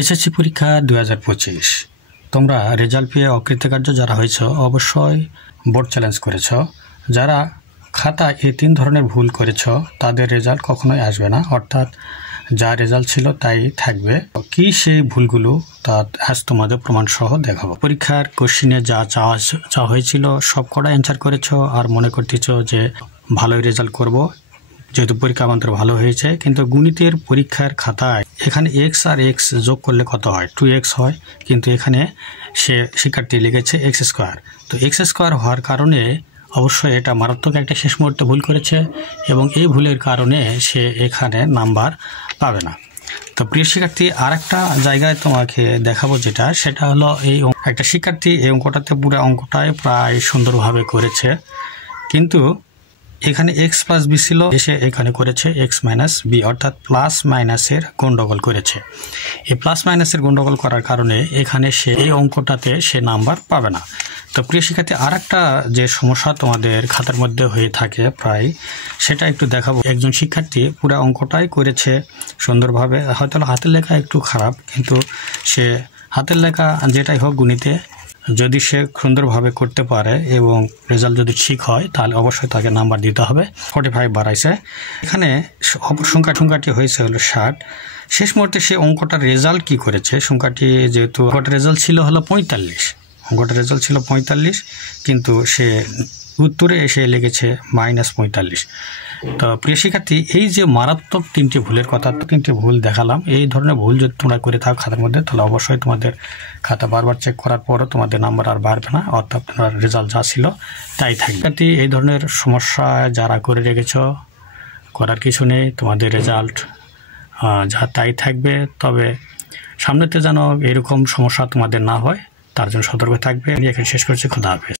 SSC পরীক্ষা 2025 তোমরা result পেয়ে অকৃতকার্য যারা হয়েছ অবশ্যই বোর্ড চ্যালেঞ্জ করেছ। যারা খাতা এই তিন ধরনের ভুল করেছ তাদের রেজাল্ট কখনোই আসবে না, অর্থাৎ যা রেজাল্ট ছিল তাই থাকবে। কি সেই ভুলগুলো তা আজ তোমাদের প্রমাণ সহ দেখাবো। পরীক্ষার কোশ্চিনে যা চাওয়া হয়েছিল সব কটা অ্যান্সার করেছ আর মনে করতেছ যে ভালোই রেজাল্ট করব, যেহেতু পরীক্ষা আমাদের ভালো হয়েছে। কিন্তু গণিতের পরীক্ষার খাতায় এখানে এক্স আর এক্স যোগ করলে কত হয়? 2x হয়, কিন্তু এখানে সে শিক্ষার্থী লিখেছে এক্স স্কোয়ার। তো এক্স স্কোয়ার হওয়ার কারণে অবশ্যই এটা মারাত্মক একটা শেষ মুহূর্তে ভুল করেছে এবং এই ভুলের কারণে সে এখানে নাম্বার পাবে না। তো প্রিয় শিক্ষার্থী, আর একটা জায়গায় তোমাকে দেখাবো, সেটা হলো এই একটা শিক্ষার্থী এই অঙ্কটাতে পুরো অঙ্কটাই প্রায় সুন্দরভাবে করেছে, কিন্তু এখানে এক্স প্লাস বি ছিল, এসে এখানে করেছে এক্স মাইনাস বি, অর্থাৎ প্লাস মাইনাসের গন্ডগোল করেছে। এই প্লাস মাইনাসের গন্ডগোল করার কারণে এখানে সে এই অঙ্কটাতে সে নাম্বার পাবে না। তো প্রিয় শিক্ষার্থী, আর একটা যে সমস্যা তোমাদের খাতার মধ্যে হয়ে থাকে প্রায়, সেটা একটু দেখাবো। একজন শিক্ষার্থী পুরো অঙ্কটাই করেছে সুন্দরভাবে, হয়তো হাতের লেখা একটু খারাপ, কিন্তু সে হাতের লেখা যেটাই হোক গণিতে যদি সে সুন্দরভাবে করতে পারে এবং রেজাল্ট যদি ঠিক হয় তাহলে অবশ্যই তাকে নাম্বার দিতে হবে। 45 বাড়াইছে, এখানে সংখ্যাটি হয়েছে হলো 60। শেষ মুহূর্তে সে অঙ্কটার রেজাল্ট কি করেছে, সংখ্যাটি যেহেতু অঙ্কটার রেজাল্ট ছিল হলো 45, অঙ্কটার রেজাল্ট ছিল 45, কিন্তু সে উত্তরে এসে লেগেছে -45। তো প্রিয় শিক্ষার্থী, এই যে মারাত্মক তিনটি ভুলের কথা, তিনটি ভুল দেখালাম, এই ধরনের ভুল যদি তোমরা করে থাকো খাতার মধ্যে, তাহলে অবশ্যই তোমাদের খাতা বারবার চেক করার পরও তোমাদের নাম্বার আর বাড়বে না, অর্থাৎ তোমার রেজাল্ট যা ছিল তাই থাকবে। এই ধরনের সমস্যা যারা করে রেখেছ, করার কিছু নেই, তোমাদের রেজাল্ট যা তাই থাকবে। তবে সামনেতে যেন এরকম সমস্যা তোমাদের না হয় তার জন্য সতর্ক থাকবে। আমি এখানে শেষ করছি। খোদা হাফেজ।